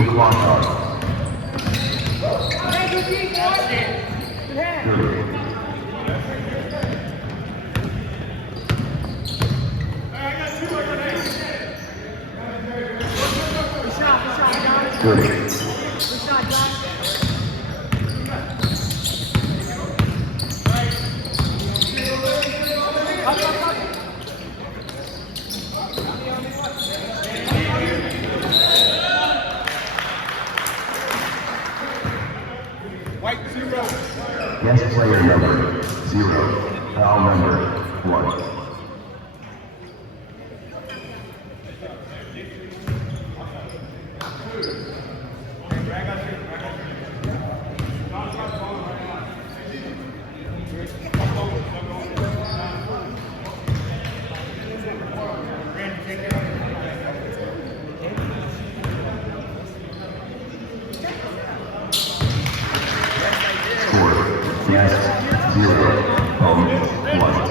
Beginning clock on. 30. Guest player number 0, foul number 1. Yes, 0, home, 1.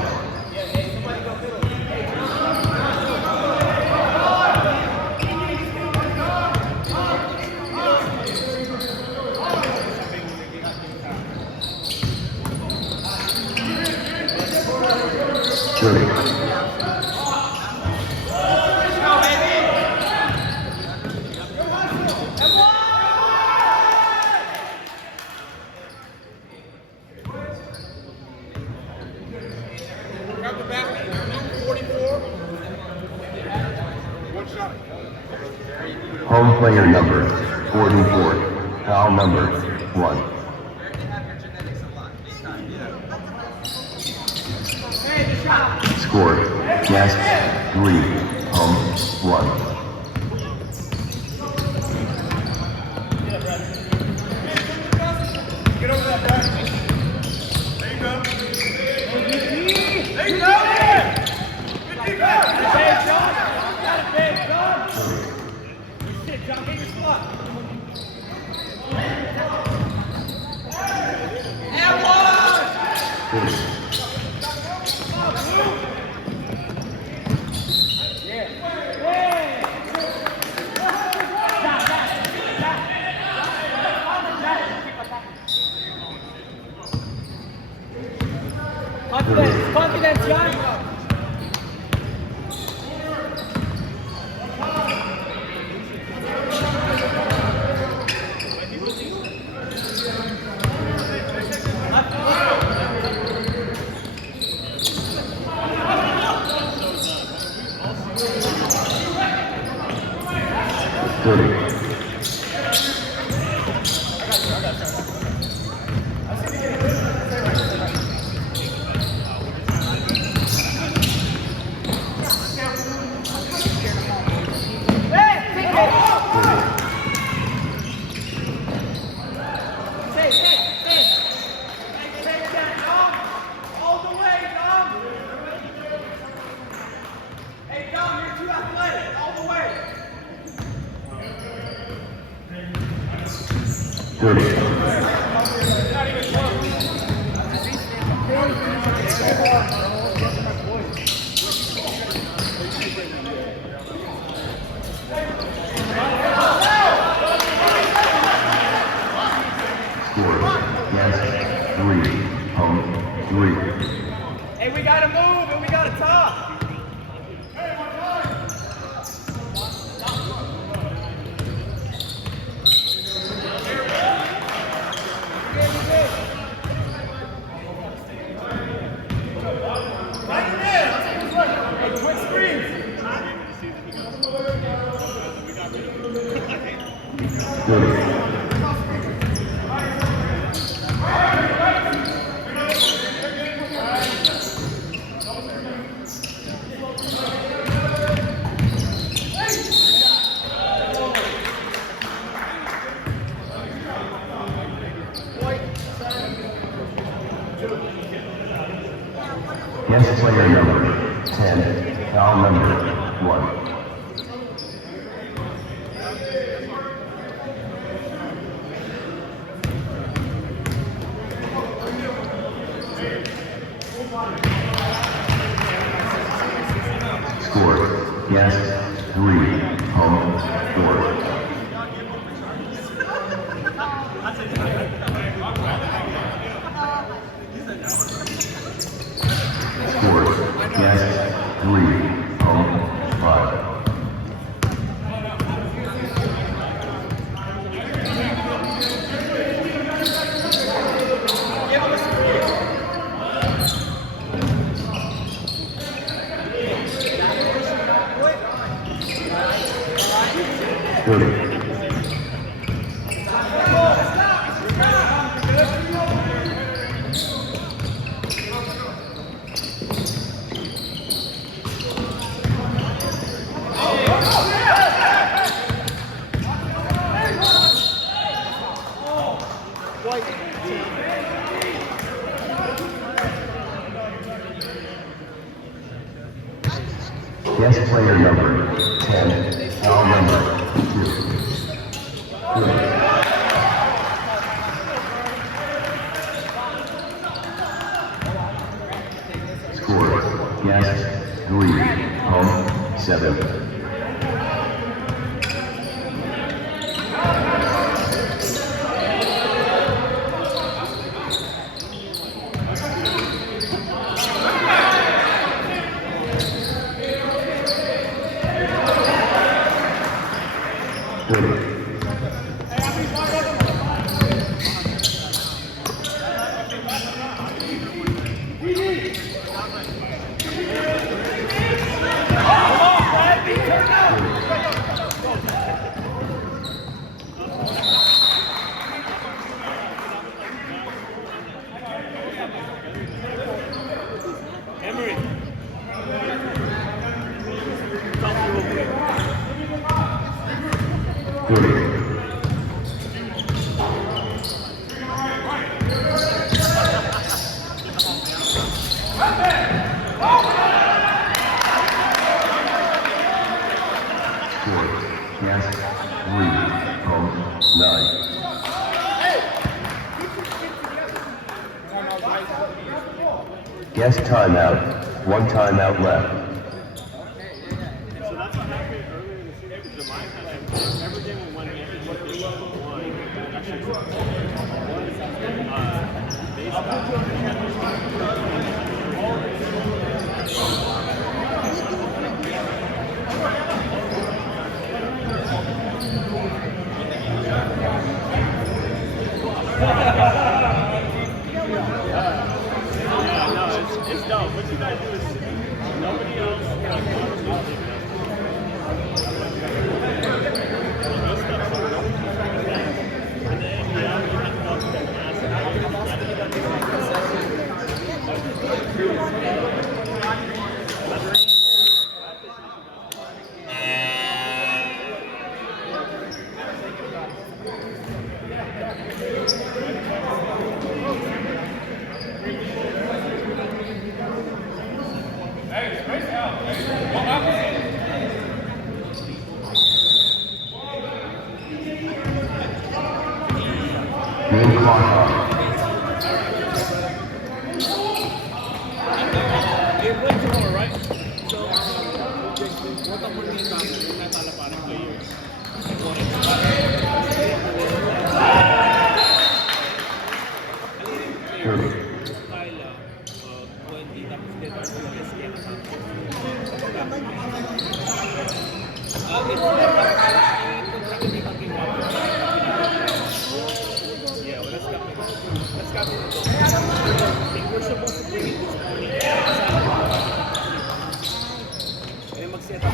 Home player number 44, foul number 1. Score, guest 3, home 1. Get over that, Brad. There you go. There you go. Good defense. Hey, John. Got it, big John. Sit, John. Get your spot. And one. Confidence, John. Hey, we gotta move and we gotta talk. Guest player number 10, foul number 1. Score, guest 3, home 4. Yes, 3, home, 5. Guest player number 10, foul number 2. Score, guest 3, home 7. Yes, 3, home 9. Guest timeout. 1 timeout left. So that's what happened earlier in the season. The Lions had every game we won Yeah, no, it's dope. What you guys do is nobody else Game clock on. You're playing tomorrow, right? So, what I'm putting in parang players. Yeah, well, let's go. We're supposed to play this morning. Kaya mag-set up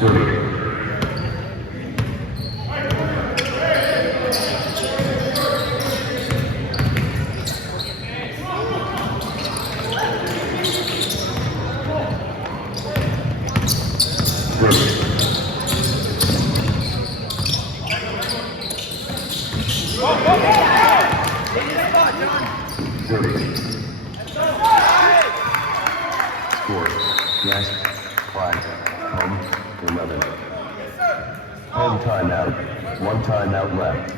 Score. Yes. 5. Home. 11. Home timeout. 1 timeout left.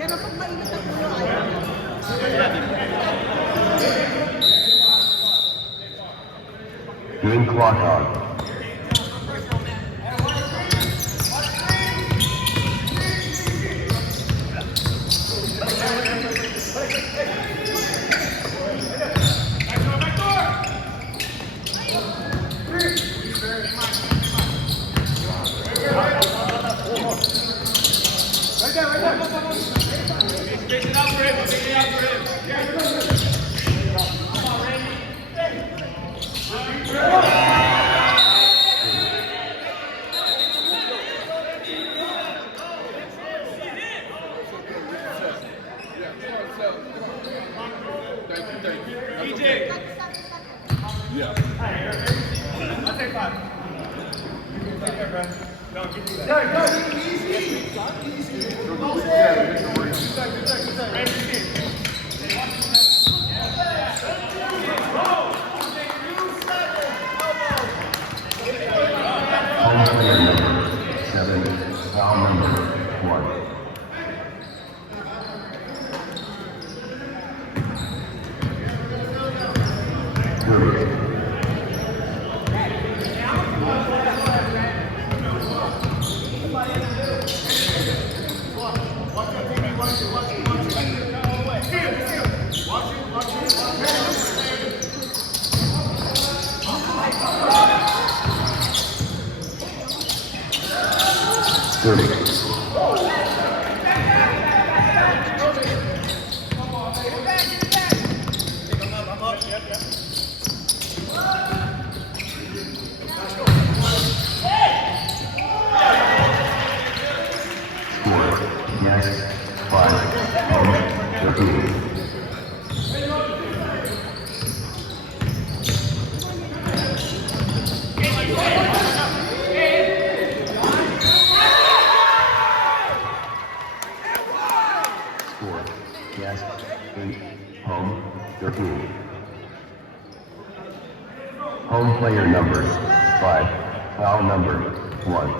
Pero pag mainit ang ulo, ayaw. Game clock on. Jason, out for him. Jason, out for him. EJ. Yeah. I'll take 5. Take care, bro. No, get through that. Home player number 7. Foul number 1. Yes. 5. Home. 13. Score. Yes. 8. Home. 13. Home player number 5. Foul number 1.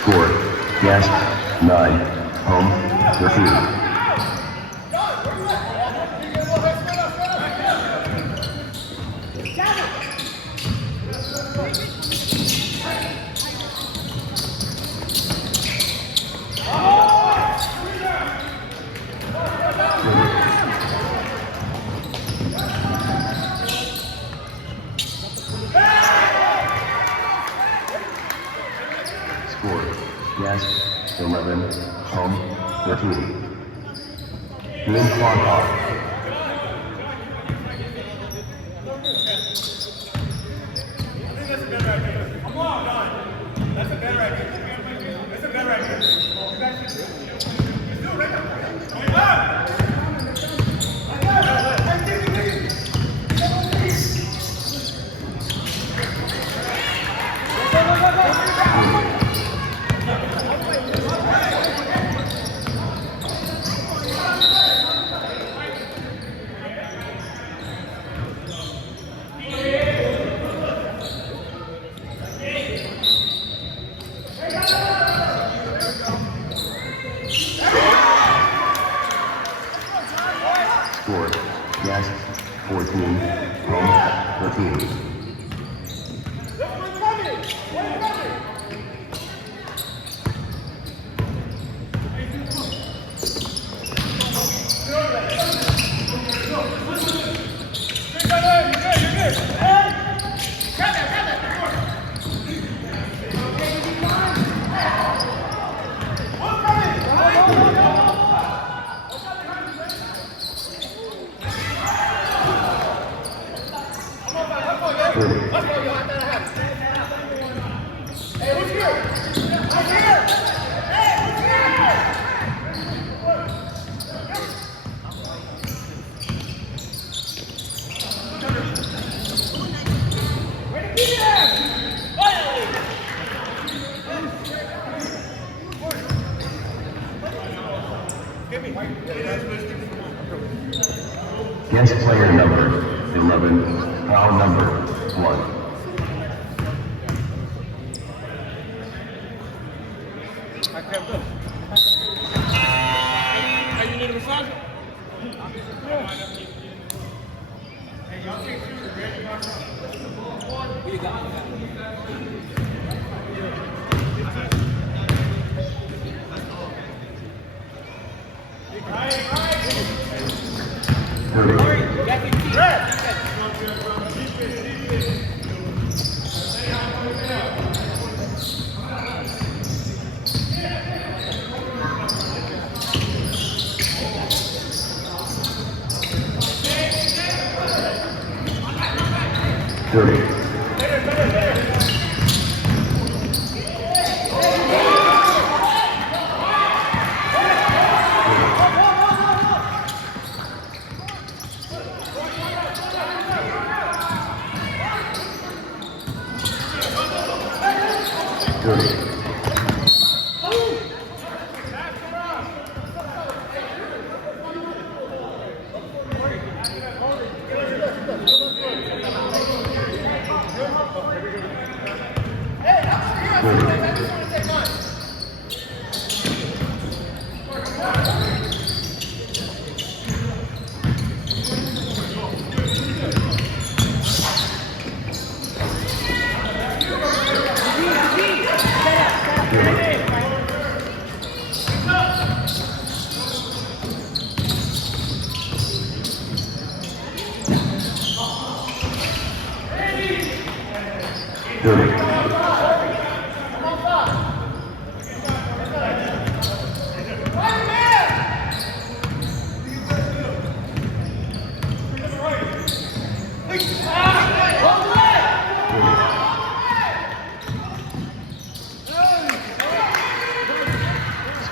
Score. Yes. 9. Home. 13. Score. Yes. 11. Home. 13. Game clock off. That's a bad right here. That's a bad right here. You guys should do it right now. Guest player number 11, foul number 1. Hey, you need a massage?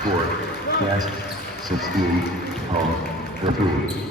Score, guest 16, home 13.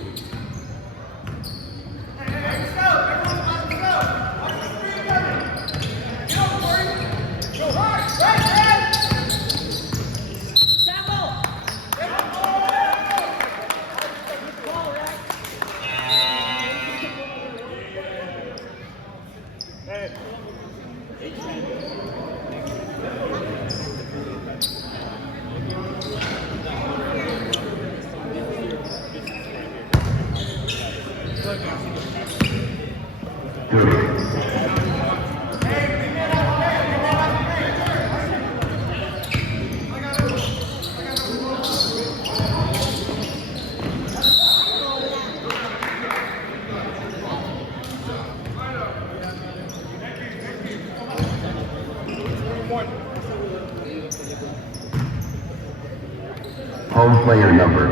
Home player number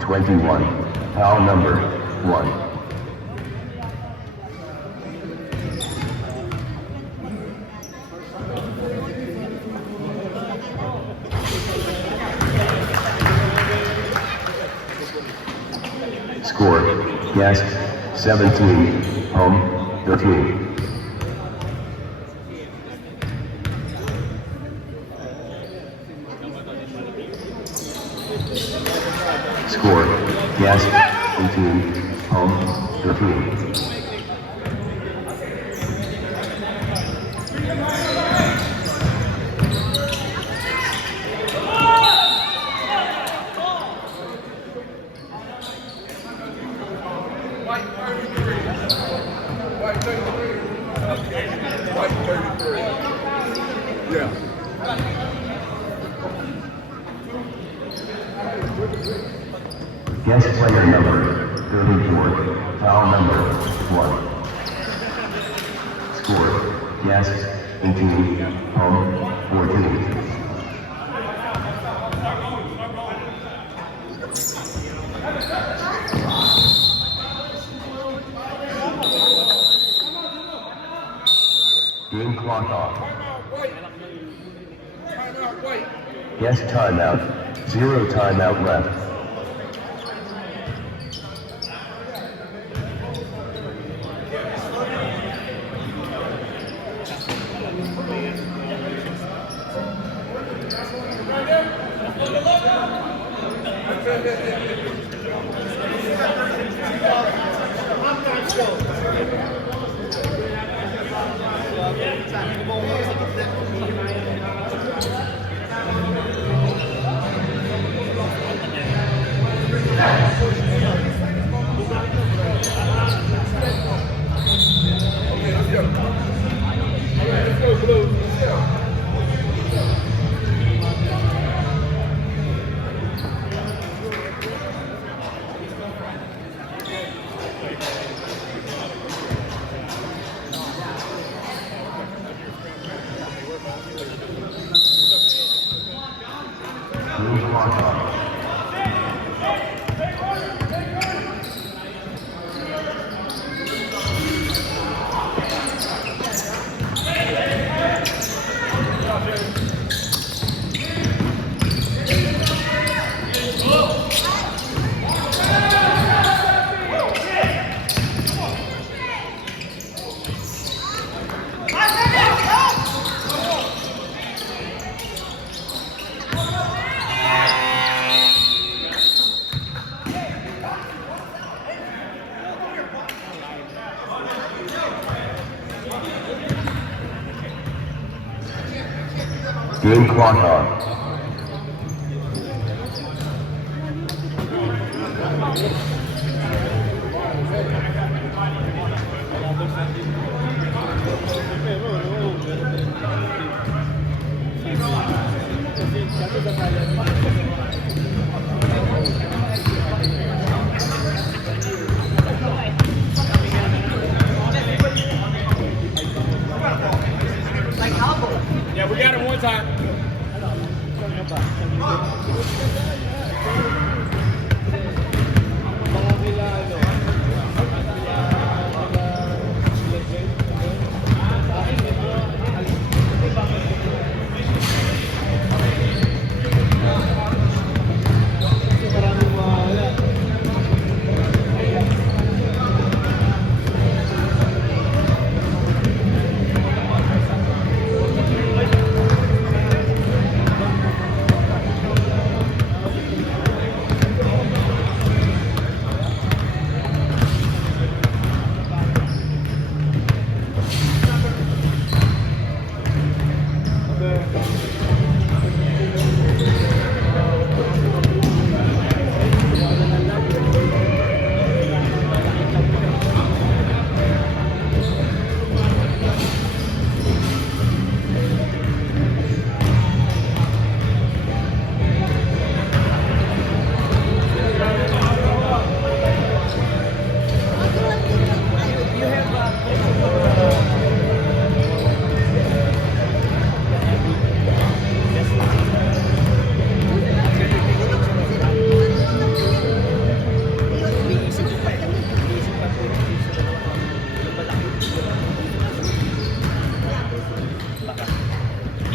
21, foul number 1. Score, guest 17, home 13. Score, guest 18, home 13. Guest player number 34, foul number 1. Score, guest 18, home 14. Game clock off. Guest timeout, 0 timeout left. Green contact. Game clock on. Yeah, we got him one time.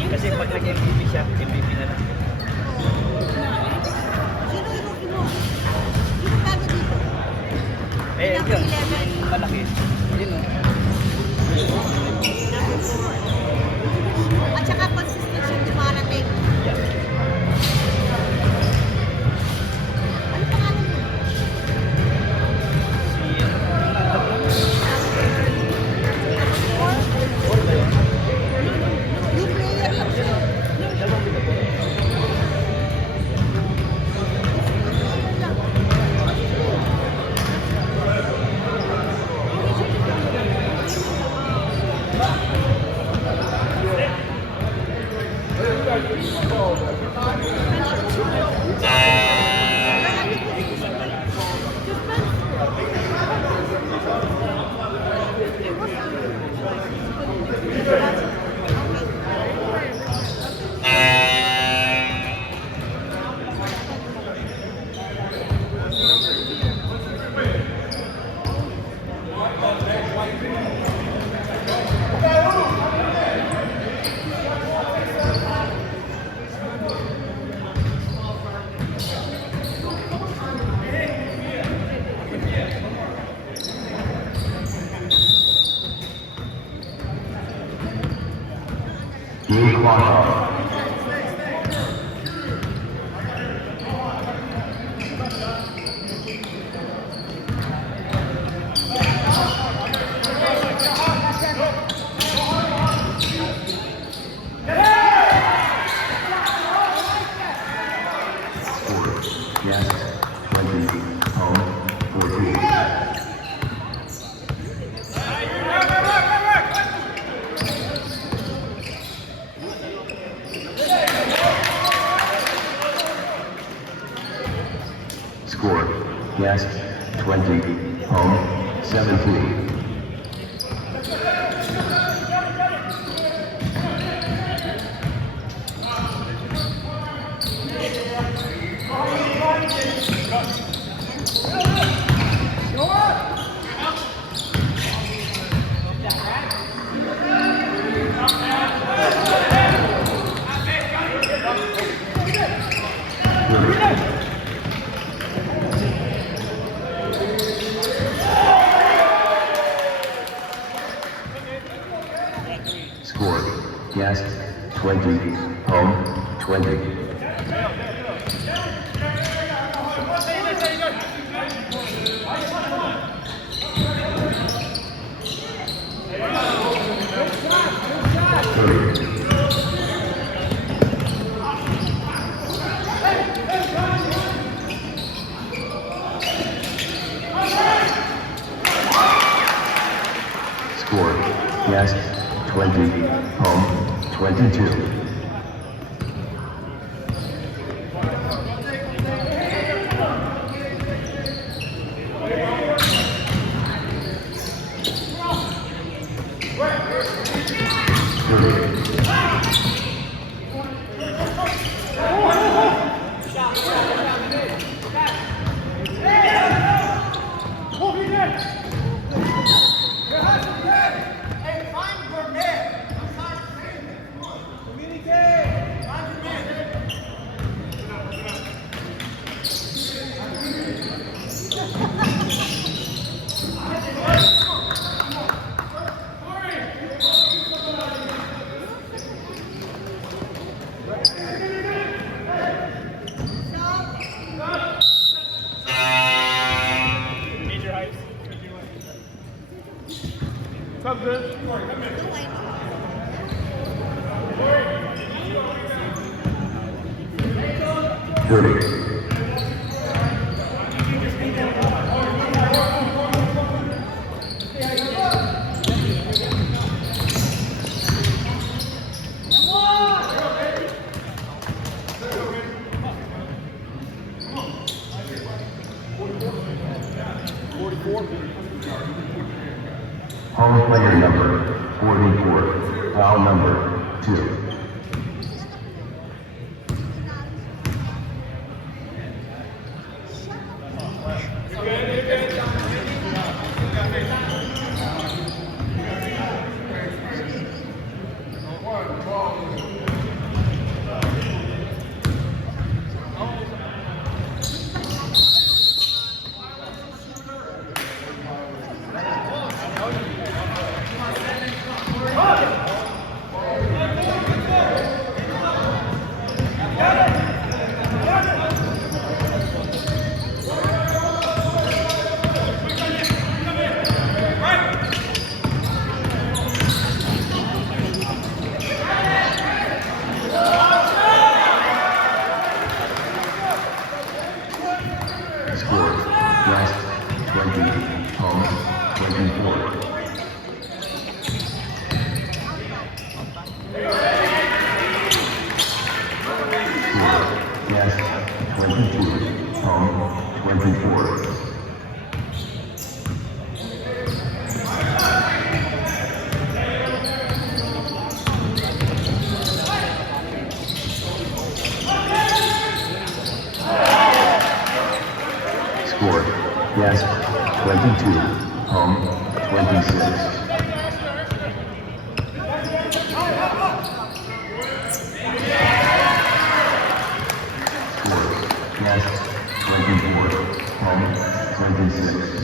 Kasi pag nag-MVP siya, MVP na lang. Sino yung rookie mo? Sino bago dito? Eh, Number yun, 11. yung malaki. Yun o. Number 4. At saka consistent siya dumarating. Yeah. Ano pangalan mo? New player lang siya. Game clock on. Yes, 20, home, 14. guest 20, home 17. Score, guest 20, home 20. Score, guest 20, home 22. Major heights. Come good. 30. Home player number 44, foul number 2. Score, West 20, home 24. Score, West 22, home 24. Score, yes, 22, home 26. Score, yes, 24, home 26.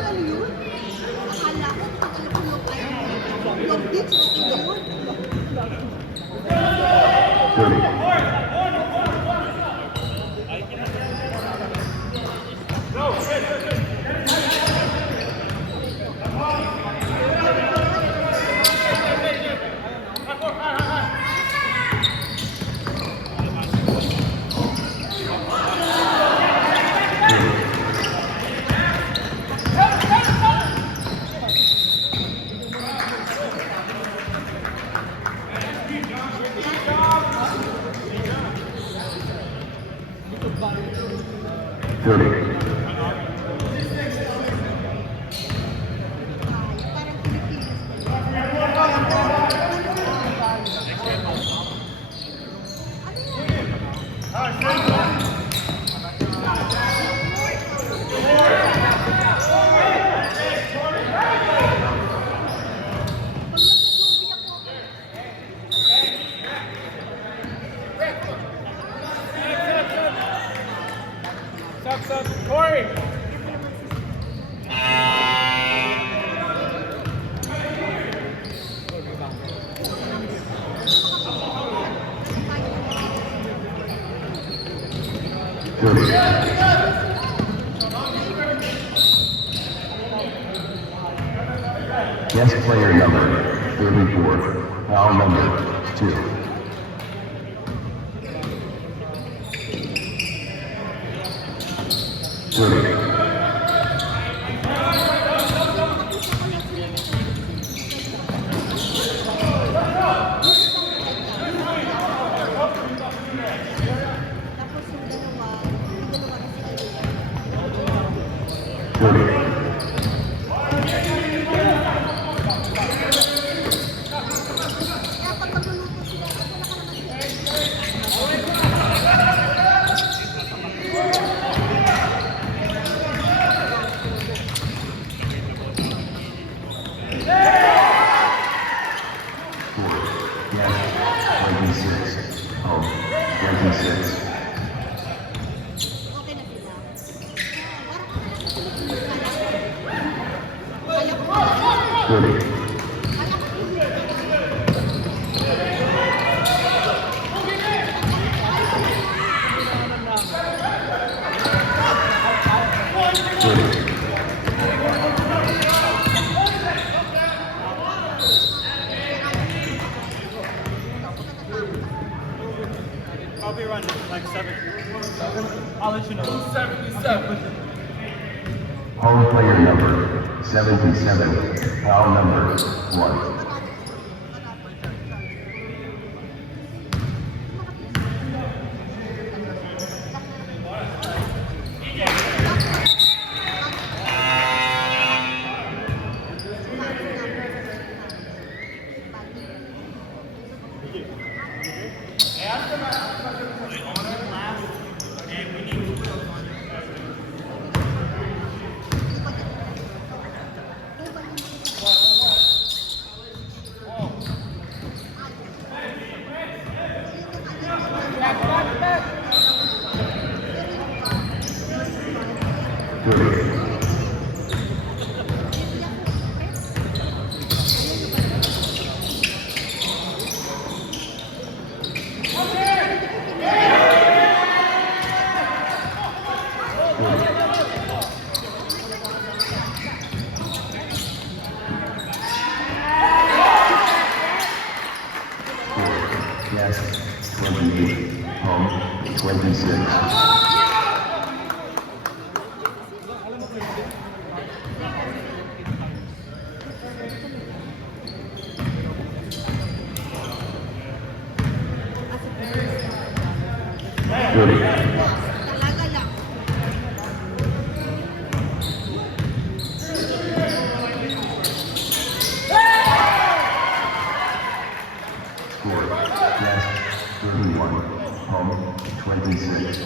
Ano yun? Akala ko pagkatulog ay yung beach o yun. 30. Guest player number 34. Foul number 2. 30. Tapos yung dalawa kasi 30. dapat magluluto sila. Wala ka naman sila. 26. Home. 26. Okay na sila. Kala ko pala. 30. Kala ko hindi. 30. I'll be running like 7. I'll let you know. 77. Home player number 77. Foul number 1. Yes, 28. Home, 26. Thirty. Talaga lang. Score. Yes, 31. Home, 26.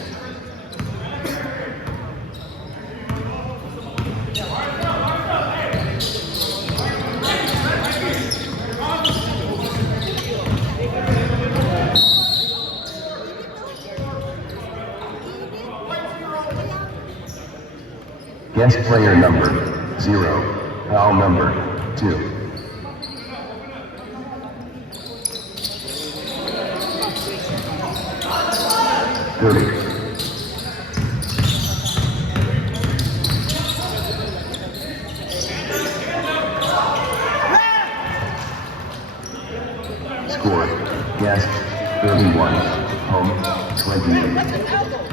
Guest player number 0. Foul number 2. 30. Score. Guest 31. Home 28.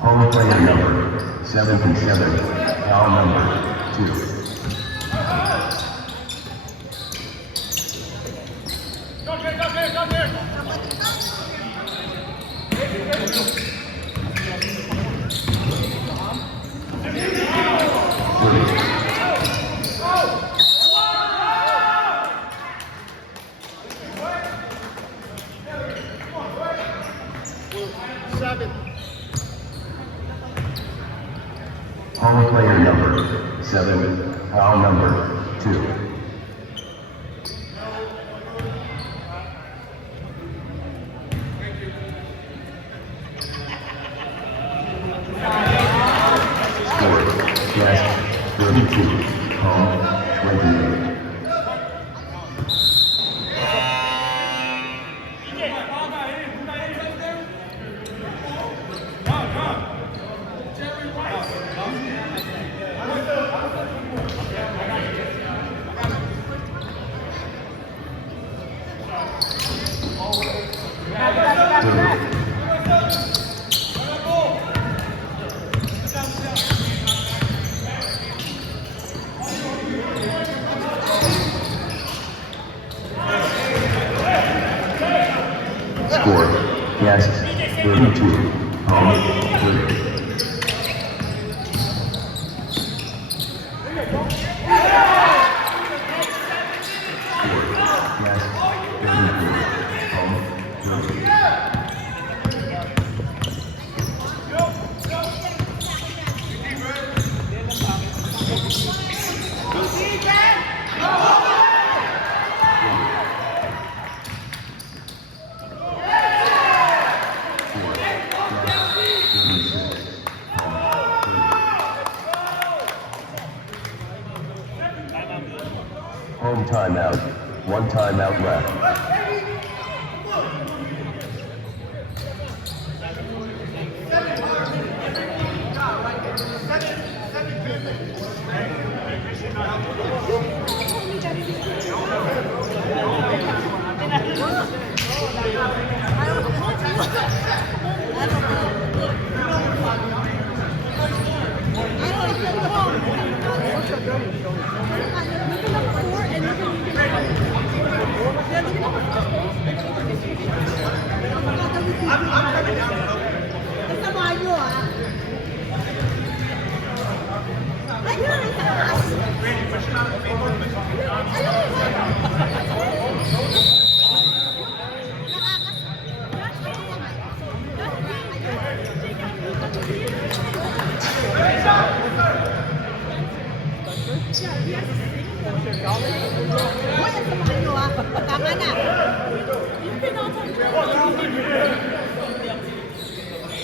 Home player number 77. Foul number 2. Home player number 7. Foul number 2. Score. Yes, 32. Home 28. Score, yes, 32, home 3. Home timeout. One timeout left.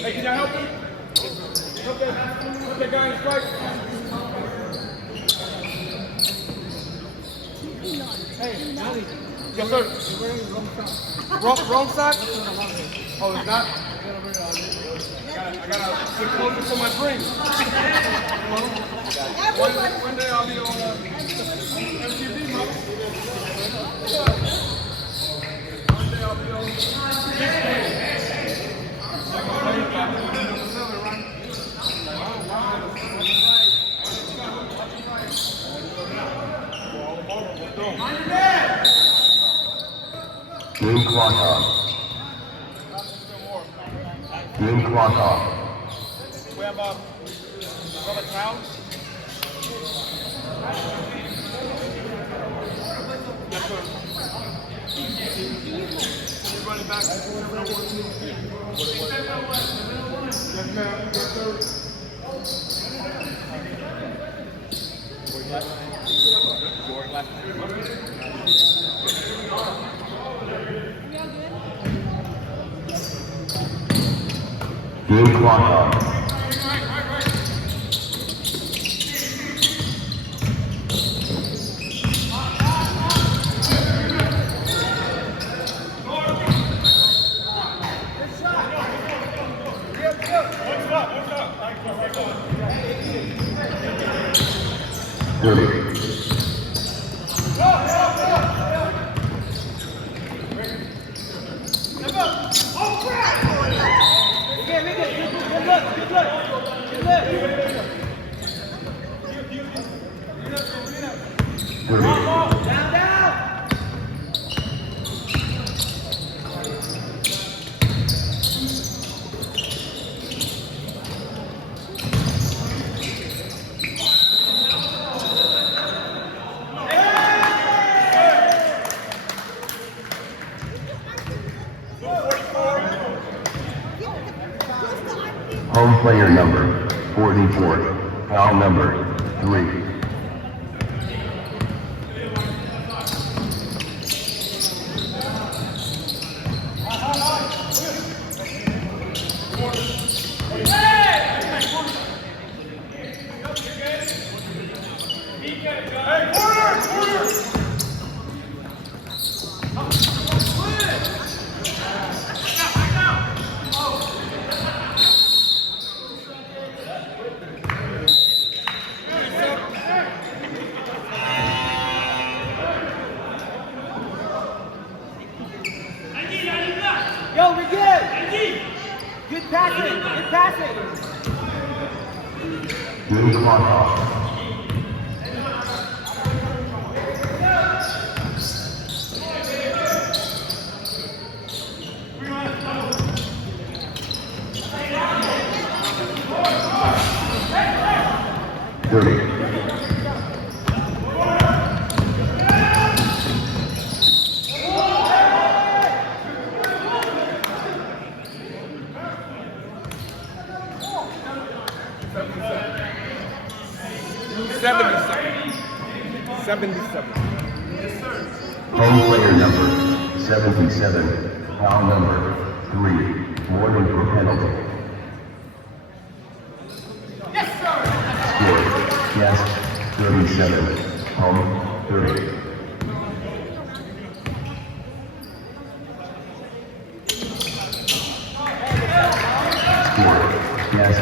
Hey, can I help you? Help that guy in strike. Hey, yes, sir. Wrong side? Oh, it's not? I gotta get closer to my dream. One day I'll be on MTV, Mom. One day I'll be on Game clock off. Game clock off. We have Brother Crown. Yes, sir. You running back. Yes, ma'am. Yes, sir. Game clock off. Home player number 44. Foul number 3. He Game clock off. Home player number 77, foul number 3, warning for penalty. Score, yes, 37, home 30. Score, yes,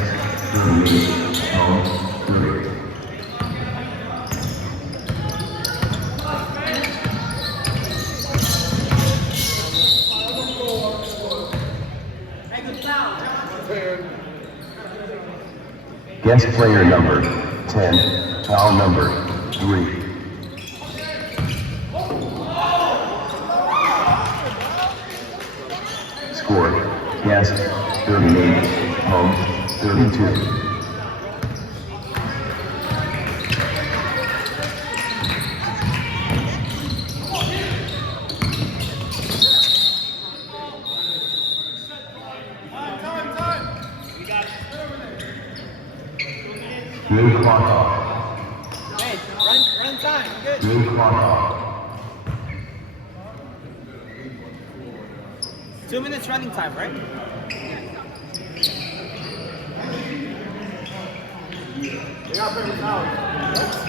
38, home 30. Guest player number 10, foul number 3. Score, guest 38, home 32. Game clock off. Hey, run time. Good. Game clock off. 2 minutes running time, right? They got paper towels.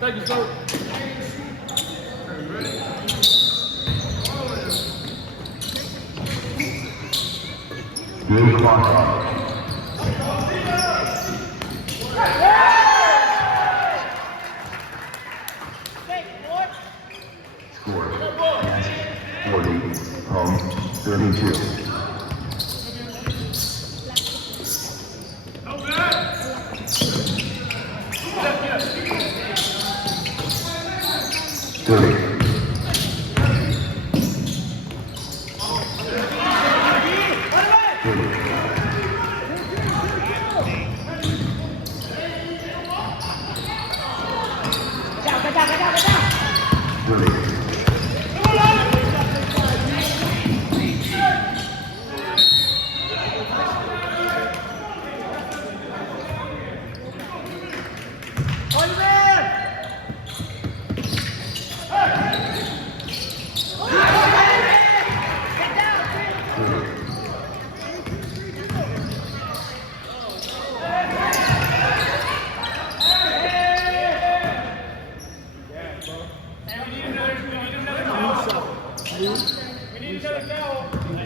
Thank you, sir. Game clock off. Score, yes, 40, home 32.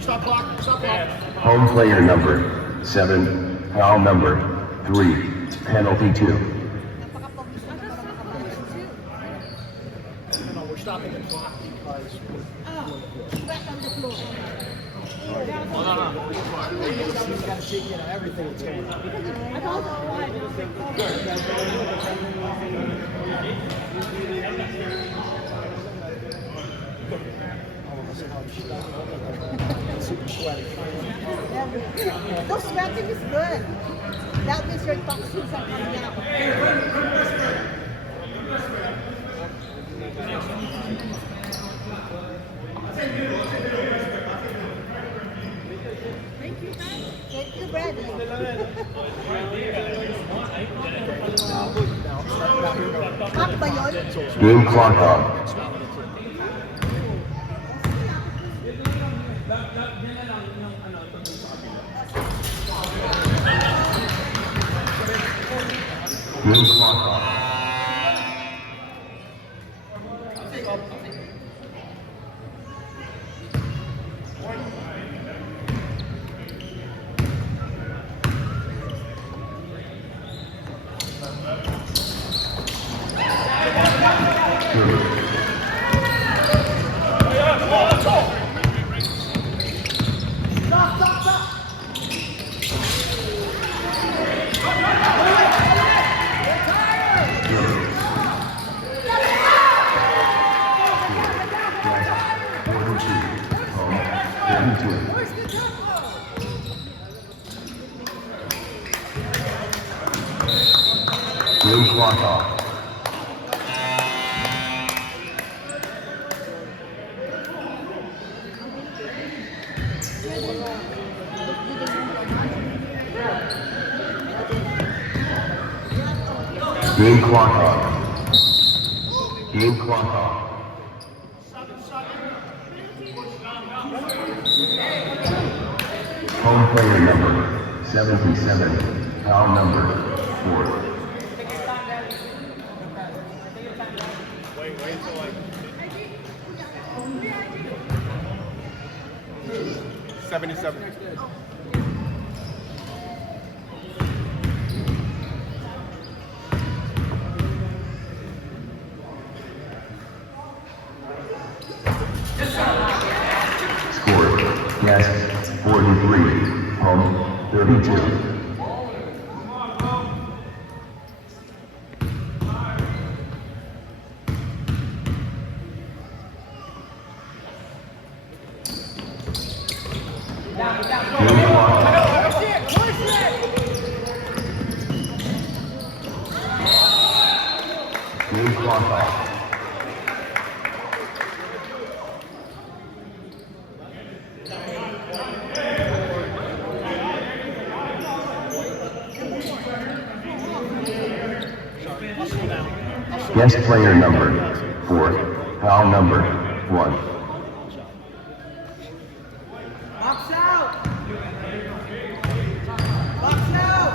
Stop clock. Stop clock. Home player number 7, foul number 3, penalty 2. No, we're stopping the clock because Sweat on the floor. you got to shake in on everything that's going on. I told her Super sweaty. no, sweating is good. That means your toxins are coming out. Thank you, Bradley. Up ba yun? Game clock on. Game clock off. Game clock off. Game clock off. Game clock off. Home player number 77, foul number 4. 77. Score, Guest 43, home 32. Game clock off. Guest player number 4, foul number 1. Box out! Box out!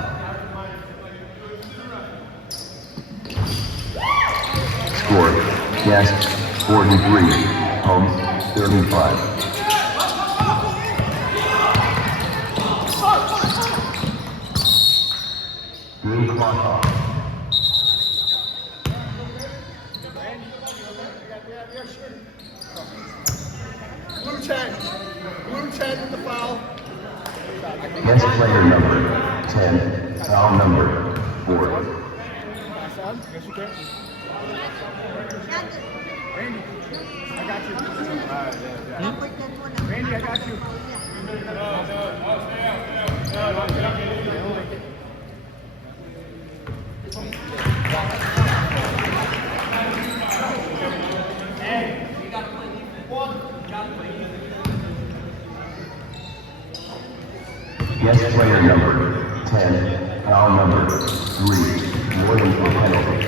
Score, Guest 43, home 35. Game clock off. Blue 10. Blue 10 with the foul. Guest player number 10, foul number 4. Yes, you can. Randy, I got you. Randy, I got you. Guest player number 10, foul number 3, warning for penalty.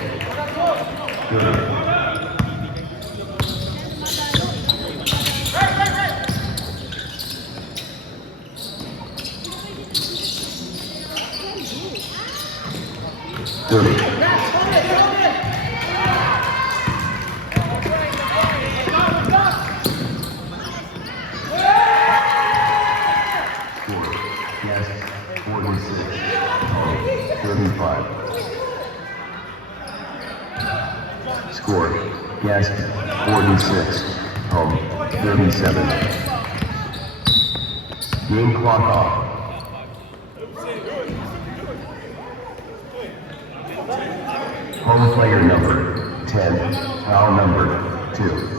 Good. Yes, 46, 35. Score, Guest 46, home 37. Game clock off. Home player number 10, foul number 2.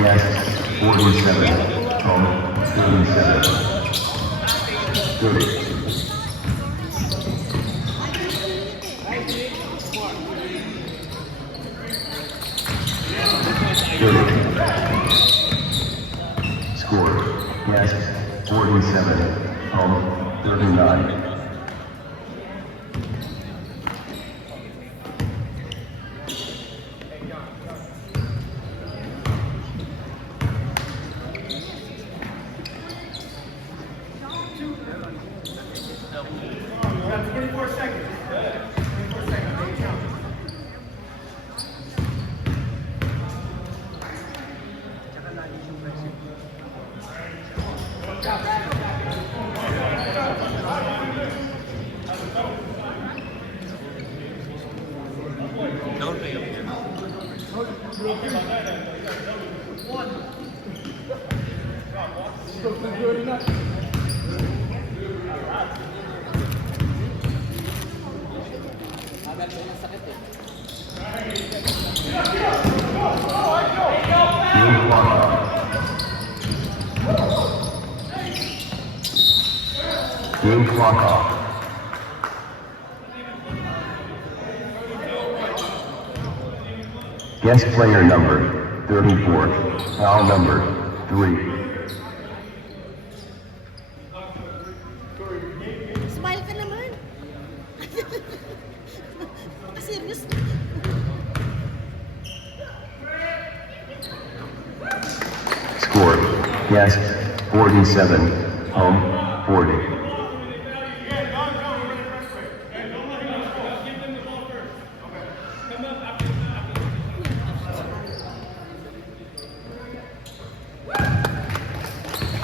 Guests, 47. Home, 37. 30. Score, guests, 47, home, 39. Got 24 seconds. 24 seconds. They count. Don't pay up here. Game clock off. Game clock off. Guest player number, 34, foul number, 3. Smile ka naman. Serious. Score, guest, 47, home, 40.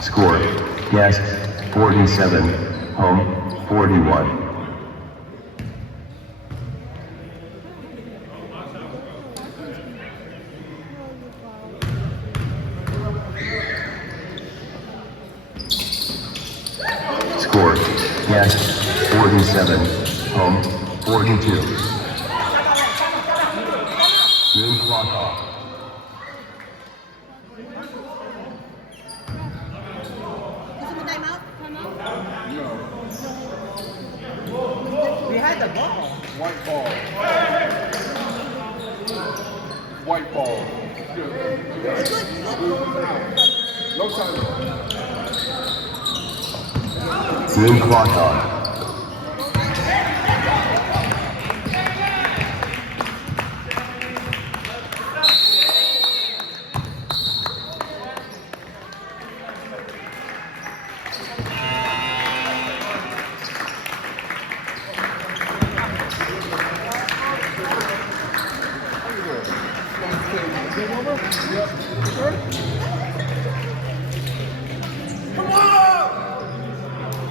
Score, guest, 47, home, 41. Score, guest, 47, home, 42. Game clock off. Gusto mo time out? We had the ball. White ball. White ball. Good. No time. Game clock on.